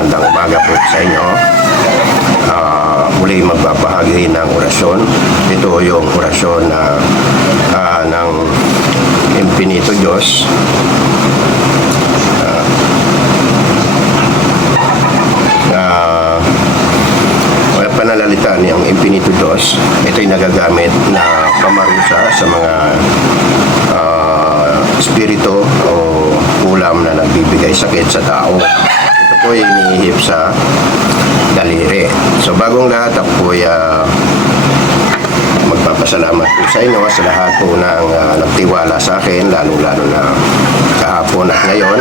magandang umaga po sa inyo. Uh, muli magbabahagi ng orasyon. Ito yung orasyon na uh, ng Impinito Diyos. Ah, uh, uh, panalalitan niyang Impinito Diyos. Ito'y nagagamit na pamarusa sa mga uh, espiritu o ulam na nagbibigay sakit sa tao. Po ay inihip sa daliri. So bagong lahat ako po ay ah, magpapasalamat po sa inyo sa lahat po ng ah, nagtiwala sa akin, lalo-lalo na kahapon at ngayon.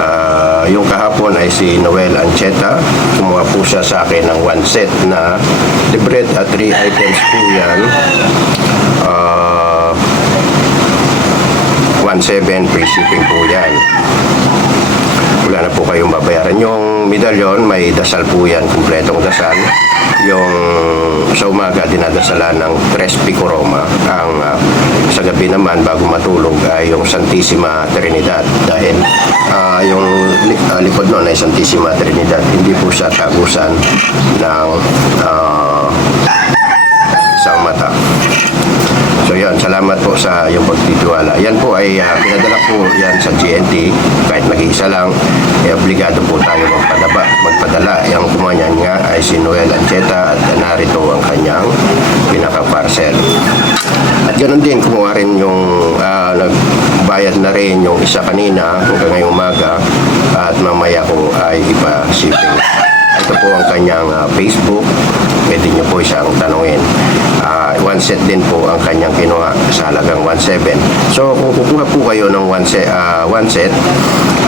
Ah, yung kahapon ay si Noel Ancheta. Kumuha po siya sa akin ng one set na libreta. Three items po yan. Ah, 1.7 free shipping po yan. Wala na po kayong babayaran. Yung medalyon, may dasal po yan, kumpletong dasal. Yung sa umaga, dinadasalan ng Tres Pico Roma. Ang ah, sa gabi naman, bago matulog, ay yung Santissima Trinidad. Dahil ah, yung li- ah, likod noon ay Santissima Trinidad. Hindi po siya tagusan ng ah, isang mata. So yan, salamat po sa iyong pagtitiwala. Yan po ay ah, pinadala po yan sa GNT. Nag-iisa lang, eh, obligado po tayo magpadaba, magpadala. Yung kumanyan nga ay si Noel Ancheta at narito ang kanyang pinaka-parcel. At ganoon din, kumuha rin yung ah, nagbayad na rin yung isa kanina hanggang ngayong umaga at mamaya ko ay ipa-shipping. Ito po ang kanyang ah, Facebook. Pwede niyo po siyang tanungin. Ah, one set din po ang kanyang kinuha sa halagang 1.7. So kung kukuha po kayo ng one set, ah, one set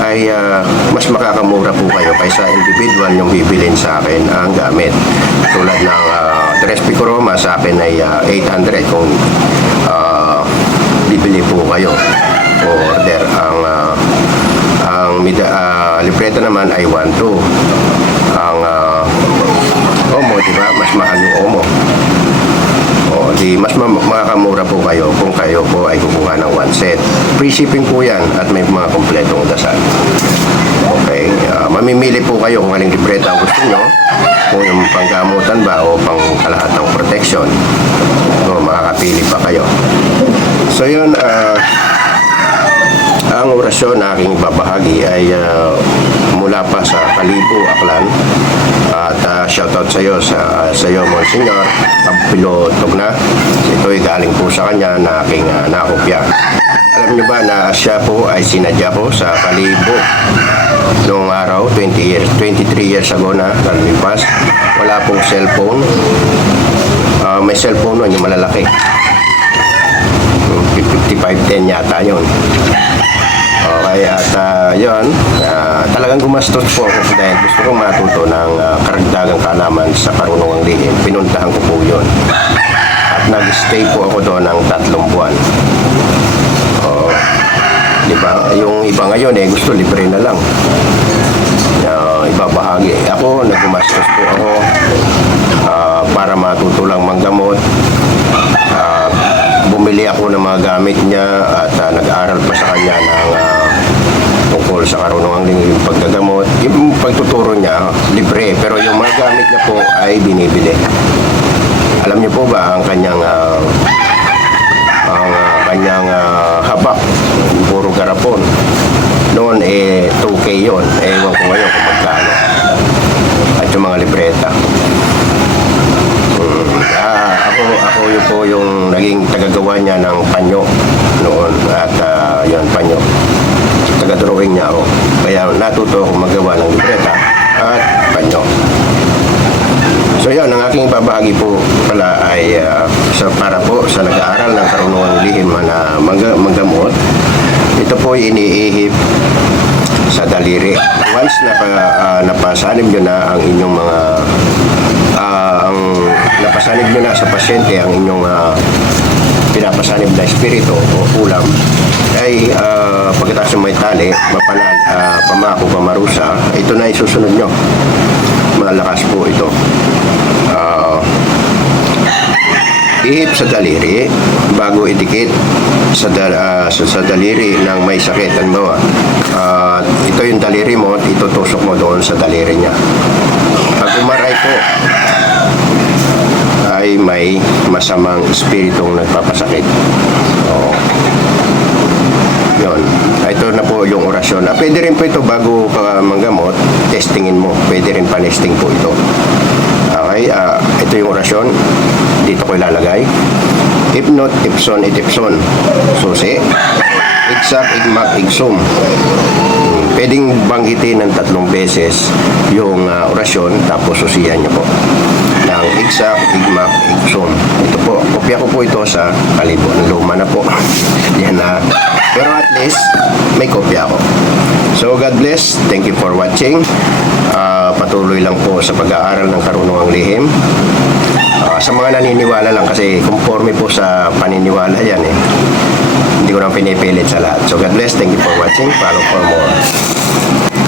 ay ah, mas makakamura po kayo kaysa individual yung bibilin sa akin ang gamit. Tulad ng uh, Tres Pico Roma sa akin ay ah, 800 kung ah, bibili po kayo o order ang ah, ang mida, ah, libreta naman ay 1.2 ang ah, Omo, di ba? Mas mahal yung Omo. O, di mas ma- makakamura po kayo kung kayo po ay kukuha ng one set. Free shipping po yan at may mga kompletong dasal. Okay. ah, mamimili po kayo kung aling libreta ang gusto nyo. Kung yung panggamutan ba o pang kalahatang protection. So, makakapili pa kayo. So, yun, ah, ang orasyon na aking babahagi ay ah, mula pa sa Kalibo, Aklan. At ah, shoutout sa iyo, sa, sa iyo, Monsignor, Pampilo Tugna. Ito ay galing po sa kanya na aking uh, nakopya. Alam niyo ba na siya po ay sinadya ko sa Kalibo noong araw, 20 years, 23 years ago na, nalipas. Wala pong cellphone. Ah, may cellphone nun, yung malalaki. Yung 5510 yata yun. Okay, at uh, yun, ah, talagang gumastos po ako dahil gusto kong matuto ng ah, karagdagang kaalaman sa karunungang lihim. Pinuntahan ko po yun. At nag-stay po ako doon ng tatlong buwan. Oh, di ba? Yung iba ngayon eh, gusto libre na lang. Uh, ibabahagi. Ako, naggumastos po ako ah, para matuto lang manggamot. Ah, bumili ako ng mga gamit niya at ah, nag-aral pa sa kanya ng ah, tungkol sa karunungang paggagamot. Yung pagtuturo niya, libre. Pero yung mga gamit niya po ay binibili. Alam niyo po ba ang kanyang ah, ang ah, kanyang ah, habak, puro garapon. Noon eh 2K yon. Ewan ko ngayon kung magkano. At yung mga libreta. Ah, ako ako yung po yung naging tagagawa niya ng panyo noon at ah, yun panyo. Taga-drawing niya ako. Kaya natuto ako magawa ng libreta at panyo. So yan, ang aking babahagi po pala ay ah, sa, para po sa nag-aaral ng karunungan lihim na mangga, manggamot. Ito po ay iniihip sa daliri. Once na uh, napasanib nyo na ang inyong mga ah, ang napasanib nyo na sa pasyente ang inyong ah, pinapasanib na espiritu o ulam ay ah, pagkatapos ng may tali, mapanad, ah, pamako, pamarusa, ito na isusunod nyo. Malakas po ito. Ah, ihip sa daliri bago idikit sa, dal, ah, sa, sa daliri ng may sakit. Ano, ah, ito yung daliri mo, itutusok mo doon sa daliri niya. Pag umaray po ay may masamang espiritong nagpapasakit. Oo. Yun. Ito na po yung orasyon. Ah, pwede rin po ito bago ka manggamot, testingin mo. Pwede rin pa-nesting po ito. Okay, ah, ito yung orasyon. Dito ko ilalagay. If not, ipson, itipson. Susi. Igsak, igmak, igsum. Pwedeng banggitin ng tatlong beses yung ah, orasyon tapos susiyan niyo po ng igsak, igmak, igsum. Ito po, kopya ko po ito sa kalibon. Luma na po. Yan na. Pero at least, may kopya ako. So, God bless. Thank you for watching. Ah, patuloy lang po sa pag-aaral ng karunungang lihim. Ah, sa mga naniniwala lang kasi conforme po sa paniniwala yan eh. Hindi ko na pinipilit sa lahat. So God bless. Thank you for watching. Follow for more.